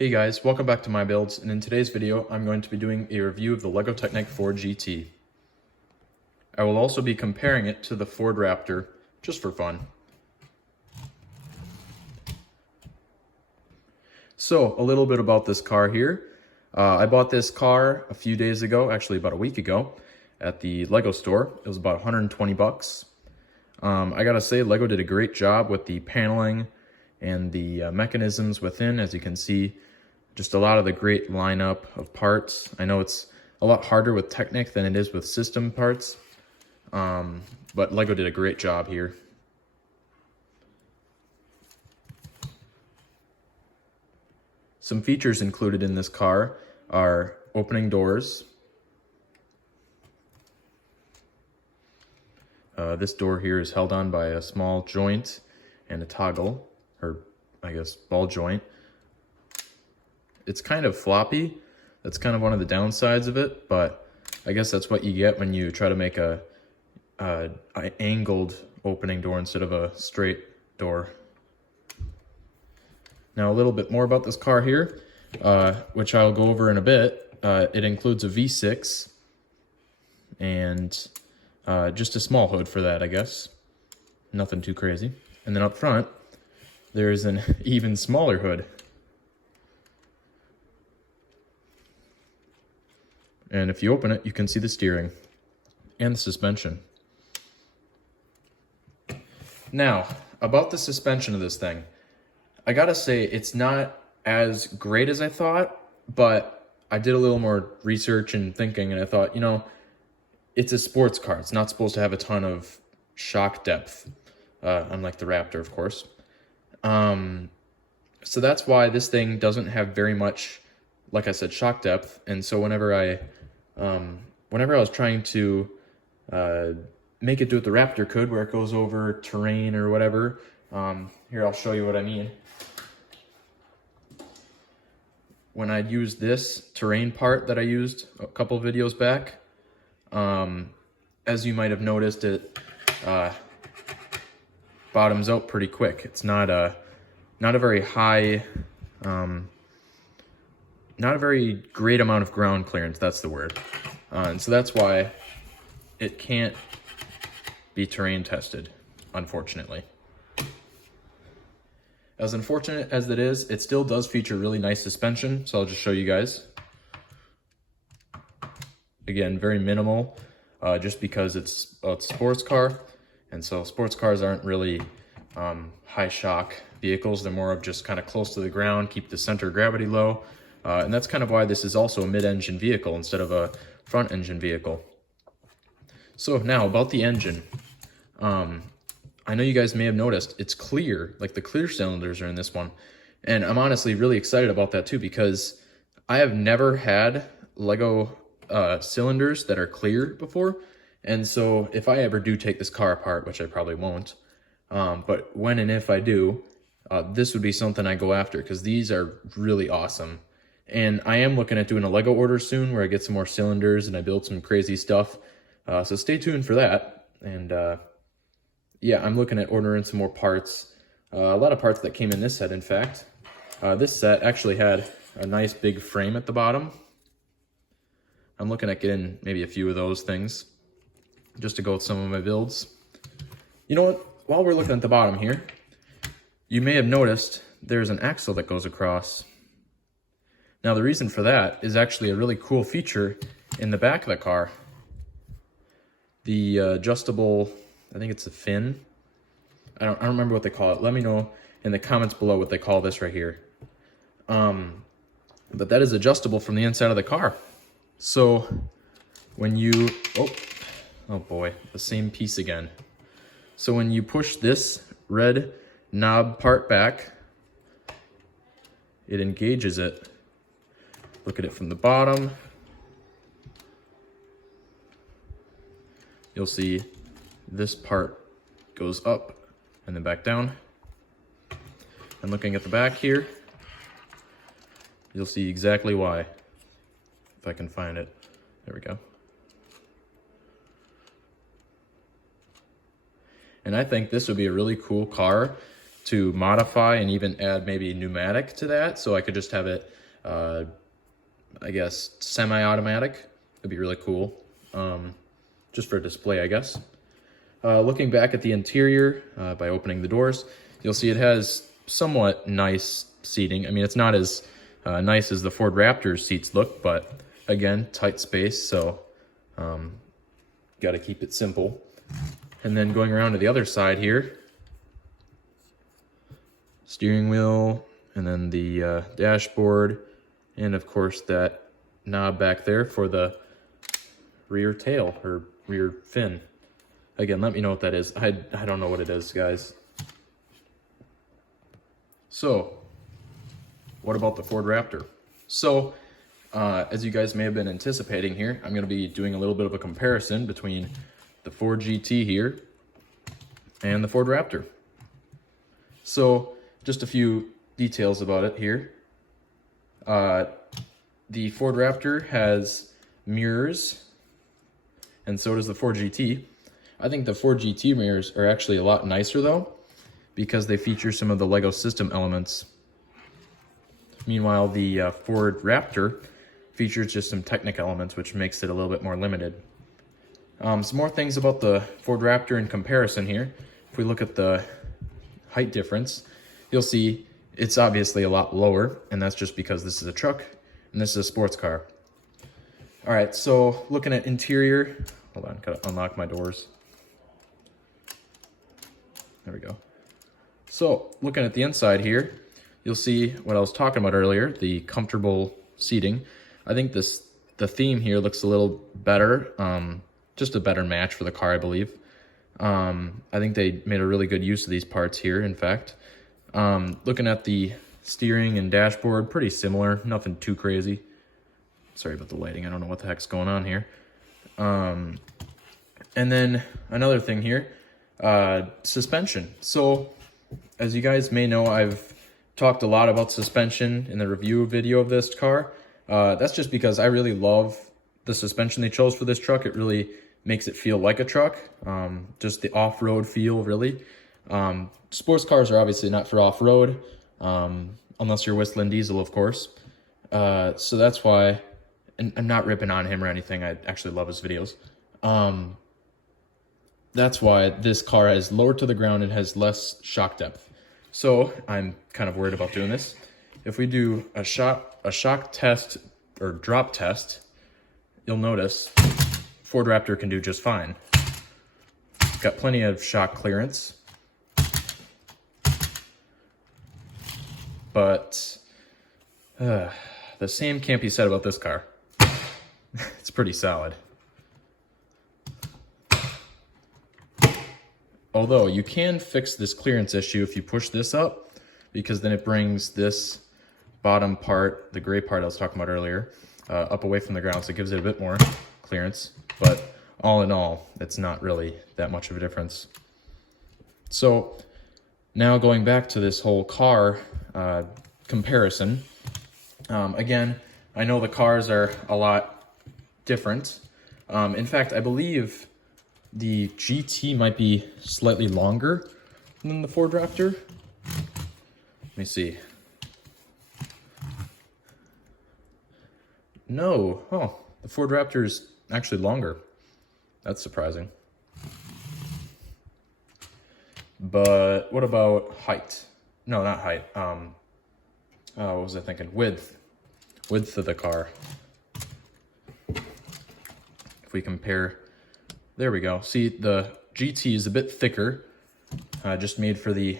Hey guys, welcome back to My Builds, and in today's video I'm going to be doing a review of the LEGO Technic Ford Gt. I will also be comparing it to the Ford Raptor, just for fun. So, a little bit about this car here. I bought this car a few days ago, actually about a week ago, at the LEGO store. It was about 120 bucks. I gotta say, LEGO did a great job with the paneling and the mechanisms within. As you can see, just a lot of the great lineup of parts. I know it's a lot harder with Technic than it is with system parts, but LEGO did a great job here. Some features included in this car are opening doors. This door here is held on by a small joint and a toggle, or I guess ball joint. It's kind of floppy. That's kind of one of the downsides of it, but I guess that's what you get when you try to make a angled opening door instead of a straight door. Now a little bit more about this car here, which I'll go over in a bit. It includes a V6 and just a small hood for that, I guess. Nothing too crazy. And then up front, there's an even smaller hood. And if you open it, you can see the steering and the suspension. Now, about the suspension of this thing, I gotta say it's not as great as I thought, but I did a little more research and thinking, and I thought, you know, it's a sports car. It's not supposed to have a ton of shock depth, unlike the Raptor, of course. So that's why this thing doesn't have very much, like I said, shock depth. And so whenever I was trying to make it do what the Raptor could, where it goes over terrain or whatever, here I'll show you what I mean. When I used this terrain part that I used a couple videos back, as you might have noticed, it bottoms out pretty quick. It's not a very high, not a very great amount of ground clearance, that's the word. And so that's why it can't be terrain tested, unfortunately. As unfortunate as it is, it still does feature really nice suspension, so I'll just show you guys. Again, very minimal, just because it's a sports car, and so sports cars aren't really high shock vehicles. They're more of just kind of close to the ground, keep the center of gravity low. And that's kind of why this is also a mid-engine vehicle instead of a front-engine vehicle. So now about the engine. I know you guys may have noticed it's clear, like the clear cylinders are in this one. And I'm honestly really excited about that too, because I have never had LEGO cylinders that are clear before. And so if I ever do take this car apart, which I probably won't, but when and if I do, this would be something I go after, because these are really awesome. And I am looking at doing a LEGO order soon where I get some more cylinders and I build some crazy stuff. So stay tuned for that. And yeah, I'm looking at ordering some more parts. A lot of parts that came in this set, in fact. This set actually had a nice big frame at the bottom. I'm looking at getting maybe a few of those things just to go with some of my builds. You know what? While we're looking at the bottom here, you may have noticed there's an axle that goes across. Now the reason for that is actually a really cool feature in the back of the car. The adjustable, I think it's a fin. I don't remember what they call it. Let me know in the comments below what they call this right here. But that is adjustable from the inside of the car. So when you, oh boy, the same piece again. So when you push this red knob part back, it engages it. Look at it from the bottom. You'll see this part goes up and then back down. And looking at the back here, you'll see exactly why. If I can find it. There we go. And I think this would be a really cool car to modify and even add maybe pneumatic to that, so I could just have it, I guess, semi-automatic. It'd be really cool, just for display, I guess. Looking back at the interior, by opening the doors, you'll see it has somewhat nice seating. I mean, it's not as nice as the Ford Raptor's seats look, but again, tight space, so got to keep it simple. And then going around to the other side here, steering wheel, and then the dashboard, and of course that knob back there for the rear tail or rear fin. Again, let me know what that is. I don't know what it is, guys. So, what about the Ford Raptor? So, as you guys may have been anticipating here, I'm going to be doing a little bit of a comparison between the Ford GT here and the Ford Raptor. So, just a few details about it here. The Ford Raptor has mirrors, and so does the Ford GT. I think the Ford GT mirrors are actually a lot nicer though, because they feature some of the LEGO system elements. Meanwhile, the Ford Raptor features just some Technic elements, which makes it a little bit more limited. Some more things about the Ford Raptor in comparison here. If we look at the height difference, you'll see it's obviously a lot lower, and that's just because this is a truck and this is a sports car. All right, so looking at interior, hold on, gotta unlock my doors. There we go. So looking at the inside here, you'll see what I was talking about earlier, the comfortable seating. I think the theme here looks a little better, just a better match for the car, I believe. I think they made a really good use of these parts here, in fact. Looking at the steering and dashboard, pretty similar, nothing too crazy. Sorry about the lighting, I don't know what the heck's going on here. And then another thing here, suspension. So as you guys may know, I've talked a lot about suspension in the review video of this car. That's just because I really love the suspension they chose for this truck. It really makes it feel like a truck, just the off-road feel, really. Sports cars are obviously not for off-road, unless you're Whistlindiesel, of course. So that's why, and I'm not ripping on him or anything, I actually love his videos. That's why this car is lower to the ground and has less shock depth. So I'm kind of worried about doing this. If we do a shock test or drop test, you'll notice Ford Raptor can do just fine. Got plenty of shock clearance. But the same can't be said about this car. It's pretty solid. Although you can fix this clearance issue if you push this up, because then it brings this bottom part, the gray part I was talking about earlier, up away from the ground, so it gives it a bit more clearance. But all in all, it's not really that much of a difference. So now going back to this whole car comparison, again, I know the cars are a lot different. In fact, I believe the GT might be slightly longer than the Ford Raptor. Let me see. No, oh, the Ford Raptor is actually longer. That's surprising. But what about height? No, not height. What was I thinking? Width of the car. If we compare, there we go. See, the GT is a bit thicker, just made for the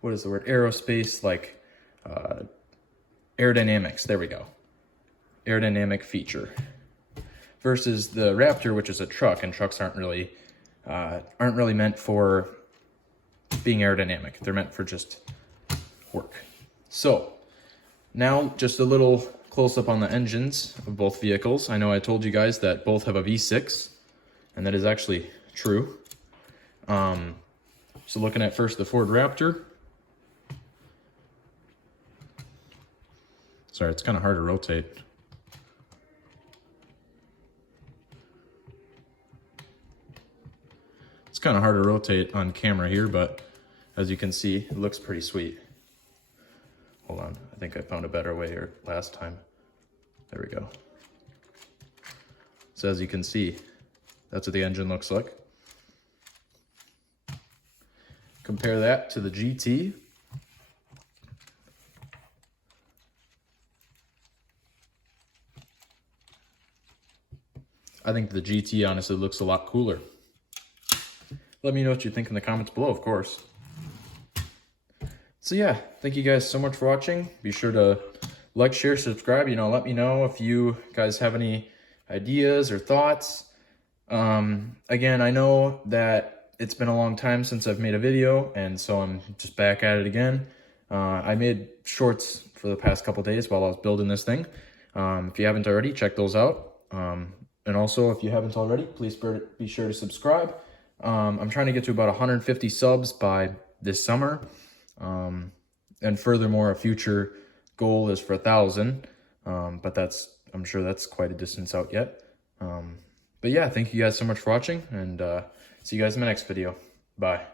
what is the word? Aerospace, like aerodynamics. There we go. Aerodynamic feature. Versus the Raptor, which is a truck, and trucks aren't really meant for being aerodynamic. They're meant for just work. So now just a little close up on the engines of both vehicles. I know I told you guys that both have a V6, and that is actually true. So looking at first the Ford Raptor. Sorry, it's kind of hard to rotate. It's kind of hard to rotate on camera here, but As you can see, it looks pretty sweet. Hold on, I think I found a better way here last time. There we go. So as you can see, that's what the engine looks like. Compare that to the GT. I think the GT honestly looks a lot cooler. Let me know what you think in the comments below, of course. So yeah, thank you guys so much for watching. Be sure to like, share, subscribe. You know, let me know if you guys have any ideas or thoughts. Again, I know that it's been a long time since I've made a video, and so I'm just back at it again. I made shorts for the past couple days while I was building this thing. If you haven't already, check those out. And also, if you haven't already, please be sure to subscribe. I'm trying to get to about 150 subs by this summer. And furthermore, a future goal is for 1,000. But I'm sure that's quite a distance out yet. But yeah, thank you guys so much for watching, and see you guys in my next video. Bye.